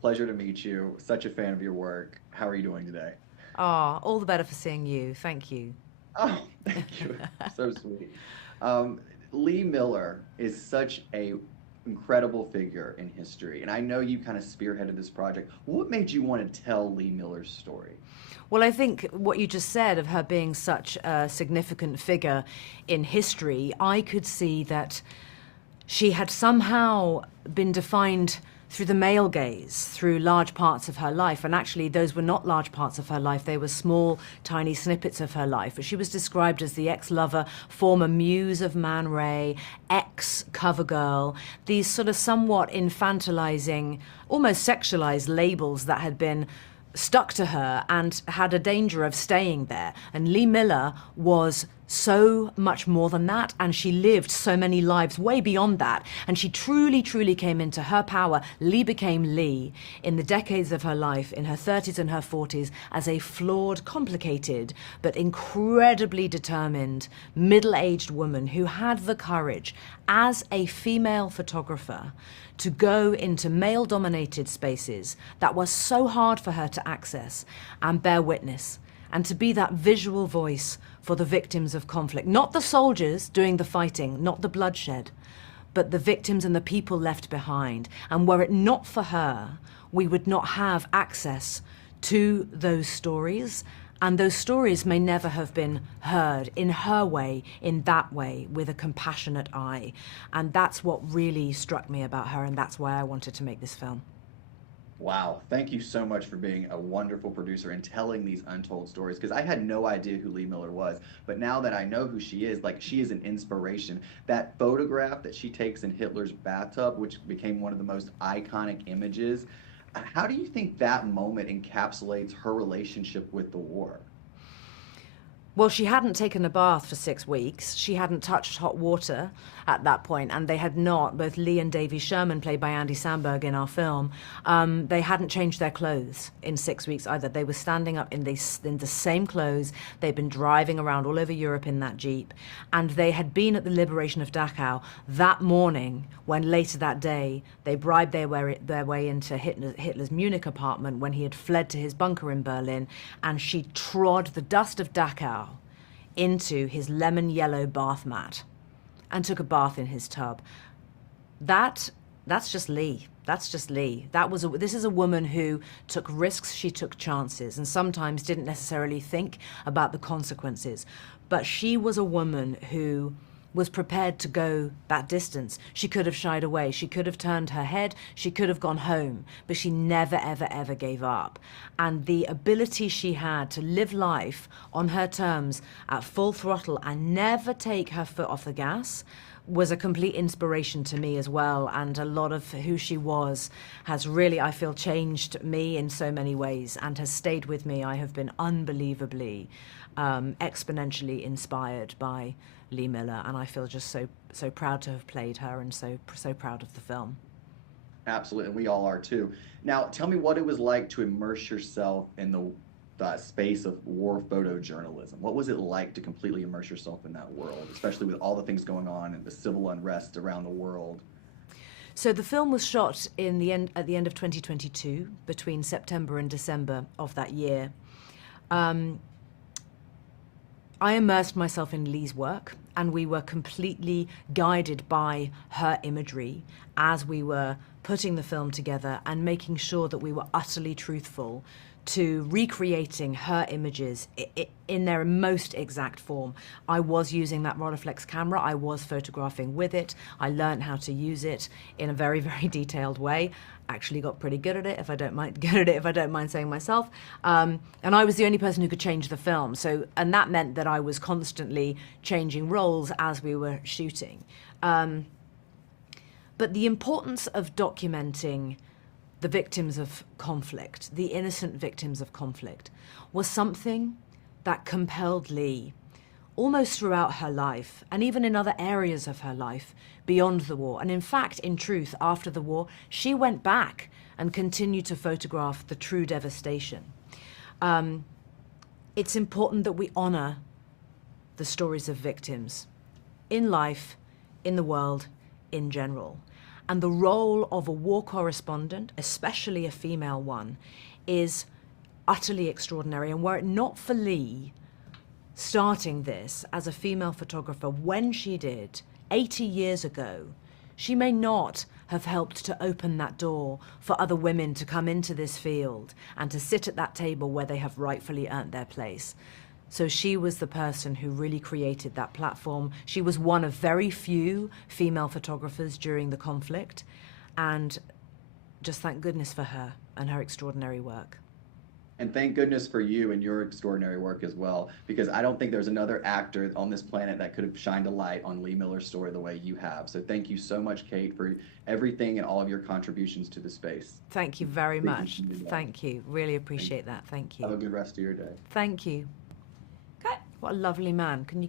Pleasure to meet you. Such a fan of your work. How are you doing today? Ah, all the better for seeing you. Thank you. Oh, thank you. So sweet. Um, Lee Miller is such a incredible figure in history, and I know you kind of spearheaded this project. What made you want to tell Lee Miller's story? Well, I think what you just said of her being such a significant figure in history, I could see that she had somehow been defined through the male gaze, through large parts of her life. And actually, those were not large parts of her life. They were small, tiny snippets of her life. But she was described as the ex-lover, former muse of Man Ray, ex-cover girl, these sort of somewhat infantilizing, almost sexualized labels that had been stuck to her and had a danger of staying there. And Lee Miller was so much more than that, and she lived so many lives way beyond that. And she truly, truly came into her power. Lee became Lee in the decades of her life, in her 30s and her 40s, as a flawed, complicated, but incredibly determined, middle-aged woman who had the courage, as a female photographer, to go into male-dominated spaces that were so hard for her to access and bear witness, and to be that visual voice for the victims of conflict. Not the soldiers doing the fighting, not the bloodshed, but the victims and the people left behind. And were it not for her, we would not have access to those stories. And those stories may never have been heard in her way, in that way, with a compassionate eye. And that's what really struck me about her, and that's why I wanted to make this film. Wow, thank you so much for being a wonderful producer and telling these untold stories because I had no idea who Lee Miller was. But now that I know who she is, like she is an inspiration. That photograph that she takes in Hitler's bathtub, which became one of the most iconic images, how do you think that moment encapsulates her relationship with the war? Well, she hadn't taken a bath for 6 weeks. She hadn't touched hot water at that point, and they had not, both Lee and Davy Sherman, played by Andy Samberg in our film, they hadn't changed their clothes in 6 weeks either. They were standing up in the same clothes. They'd been driving around all over Europe in that Jeep, and they had been at the liberation of Dachau that morning when later that day they bribed their way into Hitler's Munich apartment when he had fled to his bunker in Berlin, and she trod the dust of Dachau into his lemon yellow bath mat and took a bath in his tub. That's just Lee. That's just Lee. This is a woman who took risks, she took chances, and sometimes didn't necessarily think about the consequences. But she was a woman who was prepared to go that distance. She could have shied away. She could have turned her head. She could have gone home. But she never, ever, ever gave up. And the ability she had to live life on her terms at full throttle and never take her foot off the gas was a complete inspiration to me as well. And a lot of who she was has really, I feel, changed me in so many ways and has stayed with me. I have been unbelievably, exponentially inspired by Lee Miller, and I feel just so proud to have played her, and so proud of the film. Absolutely, and we all are too. Now, tell me what it was like to immerse yourself in the space of war photojournalism. What was it like to completely immerse yourself in that world, especially with all the things going on and the civil unrest around the world? So the film was shot at the end of 2022, between September and December of that year. I immersed myself in Lee's work, and we were completely guided by her imagery as we were putting the film together and making sure that we were utterly truthful to recreating her images in their most exact form. I was using that Rolleiflex camera. I was photographing with it. I learned how to use it in a very, very detailed way. Actually got pretty good at it, if I don't mind saying myself. And I was the only person who could change the film. And that meant that I was constantly changing roles as we were shooting. But the importance of documenting the victims of conflict, the innocent victims of conflict, was something that compelled Lee almost throughout her life, and even in other areas of her life beyond the war. And in fact, in truth, after the war, she went back and continued to photograph the true devastation. It's important that we honor the stories of victims in life, in the world, in general. And the role of a war correspondent, especially a female one, is utterly extraordinary. And were it not for Lee starting this as a female photographer when she did 80 years ago, she may not have helped to open that door for other women to come into this field and to sit at that table where they have rightfully earned their place. So she was the person who really created that platform. She was one of very few female photographers during the conflict, and just thank goodness for her and her extraordinary work. And thank goodness for you and your extraordinary work as well, because I don't think there's another actor on this planet that could have shined a light on Lee Miller's story the way you have. So thank you so much, Kate, for everything and all of your contributions to the space. Thank you very much. Thank you. Really appreciate that. Thank you. Have a good rest of your day. Thank you. Okay. What a lovely man. Can you keep